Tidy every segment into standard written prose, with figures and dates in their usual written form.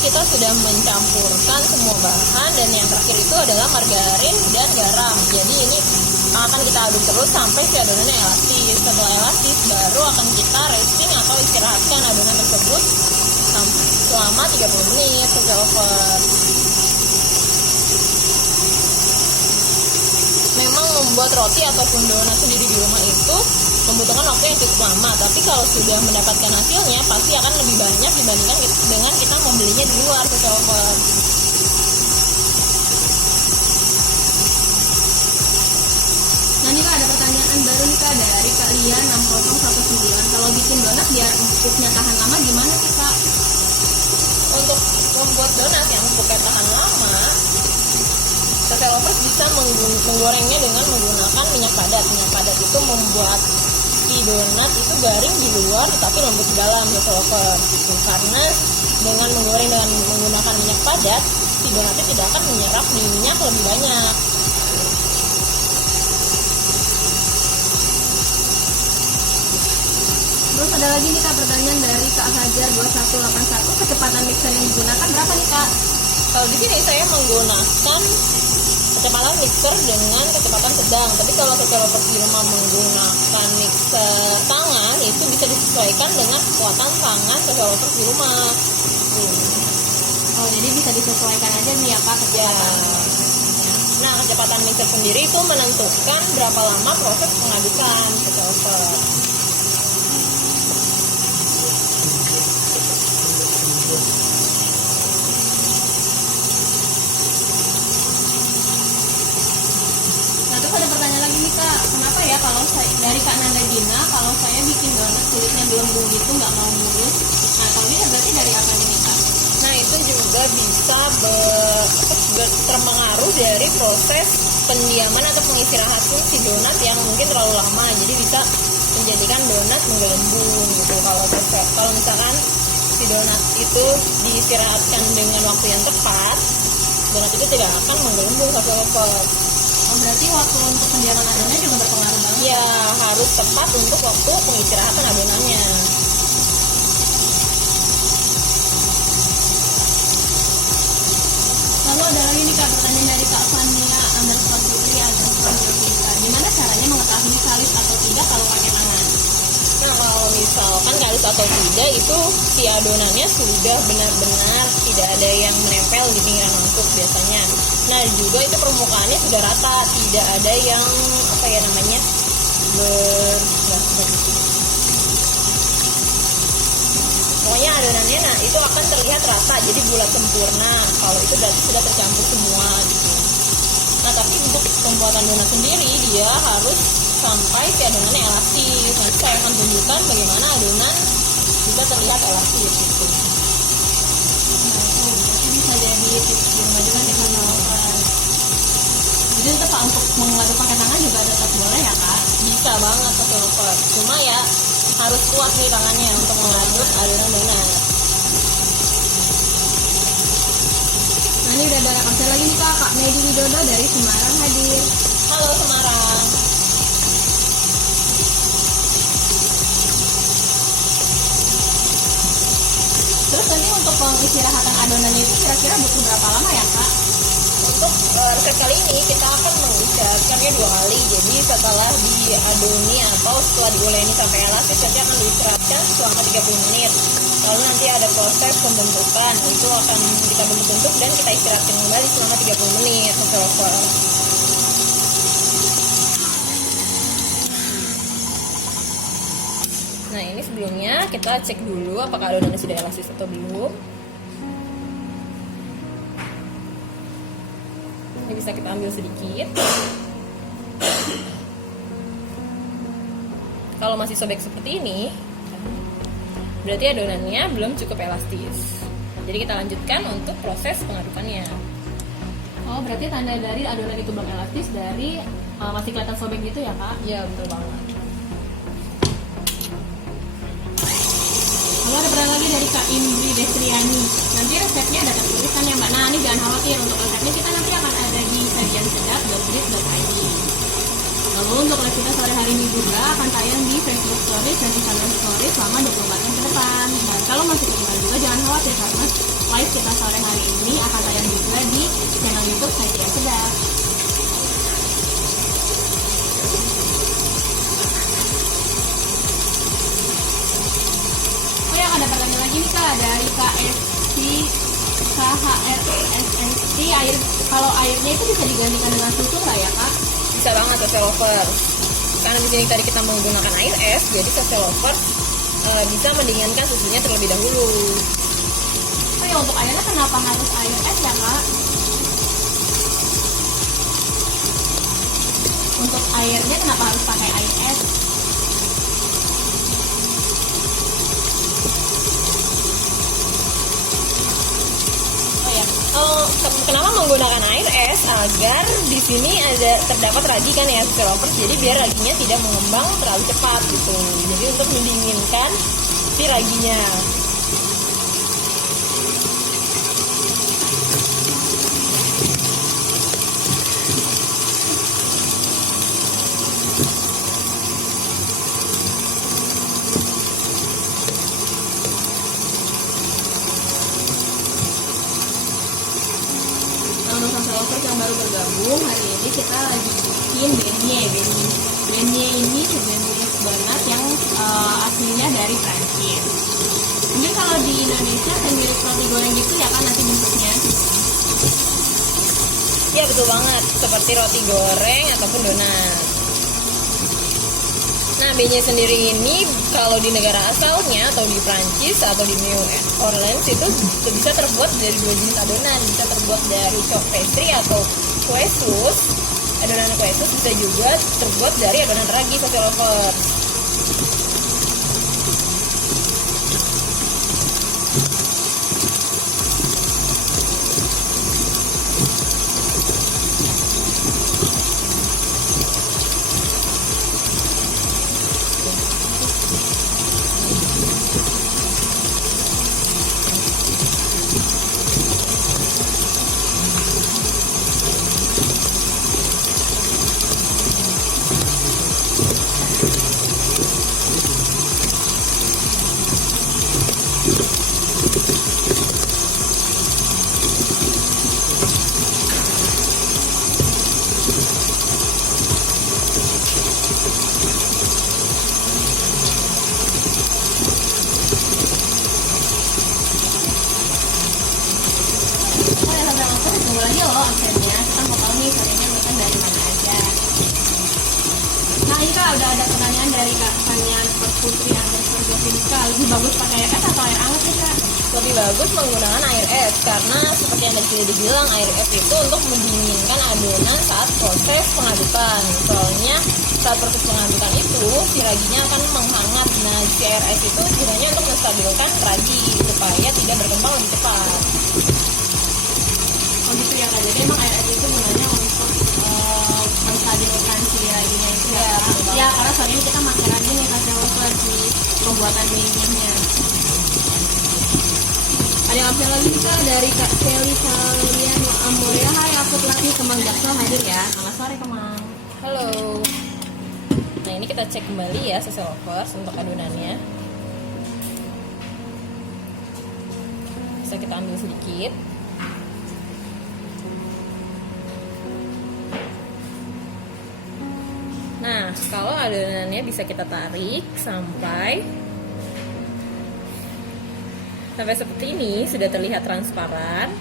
kita sudah mencampurkan semua bahan, dan yang terakhir itu adalah margarin dan garam. Jadi ini akan kita aduk terus sampai si adonannya elastis. Setelah elastis baru akan kita resting atau istirahatkan adonan tersebut selama 30 menit sampai over. Memang membuat roti ataupun donat sendiri di rumah itu membutuhkan waktu yang cukup lama, tapi kalau sudah mendapatkan hasilnya pasti akan lebih banyak dibandingkan dengan kita membelinya di luar sampai over. Nah nih Kak, ada pertanyaan baru nih Kak dari Kak Lia 6019. Kalau bikin donat biar empuknya tahan lama gimana sih Kak? Untuk membuat donat yang empuknya tahan lama, Cafe Lovers bisa menggorengnya dengan menggunakan minyak padat. Minyak padat itu membuat si donat itu garing di luar tetapi lembut di dalam, Cafe Lovers. Karena dengan menggoreng dengan menggunakan minyak padat, si donatnya tidak akan menyerap minyak lebih banyak. Terus ada lagi nih Kak pertanyaan dari Kak Hajar 2181, kecepatan mixer yang digunakan berapa nih Kak? Kalau di sini saya menggunakan kecepatan mixer dengan kecepatan sedang. Tapi kalau Lovers di rumah menggunakan mixer tangan, itu bisa disesuaikan dengan kekuatan tangan Lovers di rumah. Oh jadi bisa disesuaikan aja nih ya Kak kecepatannya. Nah, kecepatan mixer sendiri itu menentukan berapa lama proses pengadukan Lovers. Ada pertanyaan lagi nih Kak, kenapa ya kalau saya dari Kak Nanda Gina, kalau saya bikin donat kulitnya gelembung gitu nggak mau mulus. Nah kalau ini berarti dari apa nih Kak? Nah itu juga bisa terpengaruh dari proses pendiaman atau pengistirahatnya si donat yang mungkin terlalu lama, jadi bisa menjadikan donat menggelembung gitu. Kalau misalkan si donat itu diistirahatkan dengan waktu yang tepat, donat itu tidak akan menggelembung sampai over. Oh berarti waktu untuk pendiaman adonannya juga berpengaruh banget? Ya harus tepat untuk waktu pengistirahatan adonannya. Lalu ada lagi nih Kak pertanyaan dari Kak Fania _Putri_Jovita. Gimana caranya mengetahui kalis atau tidak kalau pakai tangan? Nah kalau misalkan kalis atau tidak itu si adonannya sudah benar-benar tidak ada yang menempel di pinggiran mangkuk biasanya. Nah juga itu permukaannya sudah rata, tidak ada yang pokoknya adonannya nah itu akan terlihat rata, jadi bulat sempurna. Kalau itu berarti sudah tercampur semua gitu. Nah tapi untuk pembuatan donat sendiri dia harus sampai si adonannya elastis. Nanti saya akan tunjukkan bagaimana adonan bisa terlihat elastis gitu. Nah itu bisa jadi tips di rumah juga nih Kak. Jadi tetap Pak untuk mengaduk pakai tangan juga tetap boleh ya Kak? Bisa banget Cafe Lovers, cuma ya harus kuat nih tangannya untuk mengaduk adonan donat. Nah ini udah ada konser lagi nih Kak Medi Widodo dari Semarang hadir. Halo Semarang. Terus nanti untuk pengistirahatan adonannya itu kira-kira butuh berapa lama ya Kak? Untuk resep kali ini kita akan mengistirahatkannya 2 kali. Jadi setelah diadoni atau setelah diuleni sampai elastis, nanti akan diistirahatkan selama 30 menit. Lalu nanti ada proses pembentukan, itu akan kita bentuk-bentuk dan kita istirahatkan kembali selama 30 menit. Nah ini sebelumnya kita cek dulu apakah adonannya sudah elastis atau belum. Ini bisa kita ambil sedikit. Kalau masih sobek seperti ini, berarti adonannya belum cukup elastis. Jadi kita lanjutkan untuk proses pengadukannya. Oh berarti tanda dari adonan itu belum elastis dari masih kelihatan sobek gitu ya Kak? Iya betul banget. Lalu ada pertanyaan lagi dari Kak Indri Destriani. Nanti resepnya ada tertulis kan ya Mbak? Nah ini jangan khawatir, untuk resepnya kita nanti akan ada di sajiansedap.grid.id. Lalu untuk live kita sore hari ini juga akan tayang di Facebook Stories dan Instagram Stories selama 24 jam ke depan. Dan kalau masih ketinggalan juga jangan khawatir karena live kita sore hari ini akan tayang juga di channel YouTube Sajian Sedap. Oh ya, ada pertanyaan lagi nih Kak dari KSC KHRSNT, kalau airnya itu bisa digantikan dengan susu nggak ya Kak? Bisa banget Social Lovers. Karena di sini tadi kita menggunakan air es, jadi Social Lovers bisa mendinginkan susunya terlebih dahulu. Oh ya, untuk airnya kenapa harus air es ya Kak? Untuk airnya kenapa harus pakai air es? Kenapa menggunakan air es? Agar di sini terdapat ragi kan ya Social Lovers, jadi biar raginya tidak mengembang terlalu cepat gitu. Jadi untuk mendinginkan si raginya. Untuk Social Lovers yang baru bergabung, hari ini kita lagi bikin beignet. Beignet ini sejenis donat yang aslinya dari Prancis. Mungkin kalau di Indonesia mirip roti goreng gitu ya kan nanti bentuknya. Ya betul banget, seperti roti goreng ataupun donat. Nah, beignet sendiri ini kalau di negara asalnya atau di Prancis atau di New Orleans itu bisa terbuat dari dua jenis adonan. Bisa terbuat dari choc pastry atau kue sus. Adonan kue sus bisa juga terbuat dari adonan ragi Social Lovers. Tunggu lagi loh absennya, kita mau tahu nih sorenya bukan dari mana aja. Nah ini Kak, udah ada pertanyaan dari Kak Sanian Putri underscore Jovinska, lebih bagus pakai air es atau air hangat sih Kak? Lebih bagus menggunakan air es karena seperti yang tadi dibilang, air es itu untuk mendinginkan adonan saat proses pengadukan. Soalnya saat proses pengadukan itu si raginya akan menghangat. Nah, si air es itu gunanya untuk menstabilkan ragi supaya tidak berkembang lebih cepat. Oh gitu ya Kak, jadi emang air es itu gunanya untuk menstabilkan si raginya itu ya Kak? Ya, karena soalnya ini kita pakai ragi nih Kak Lovers di pembuatan beignet-nya. Ada yang absen lagi Kak dari Kak Feli Salian Amoria. Hai, aku Pelatih Kemang Jaksel hadir ya. Selamat sore Kemang. Halo. Nah, ini kita cek kembali ya Social Lovers untuk adonannya. Bisa kita ambil sedikit. Nah, kalau adonannya bisa kita tarik sampai seperti ini, sudah terlihat transparan.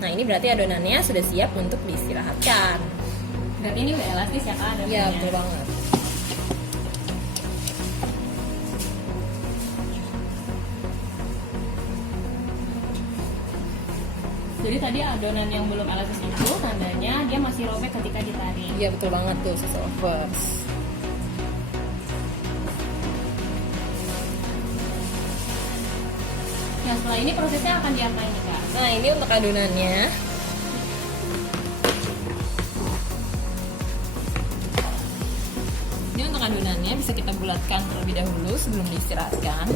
Nah, ini berarti adonannya sudah siap untuk diistirahatkan. Berarti ini udah elastis ya Kak adonannya? Iya, betul banget. Jadi tadi adonan yang belum elastis itu tandanya dia masih robek ketika ditarik. Iya, betul banget tuh Social Lovers. Nah, setelah ini prosesnya akan diapain nih Kak? Nah, ini untuk adonannya. Ini untuk adonannya bisa kita bulatkan terlebih dahulu sebelum diistirahatkan.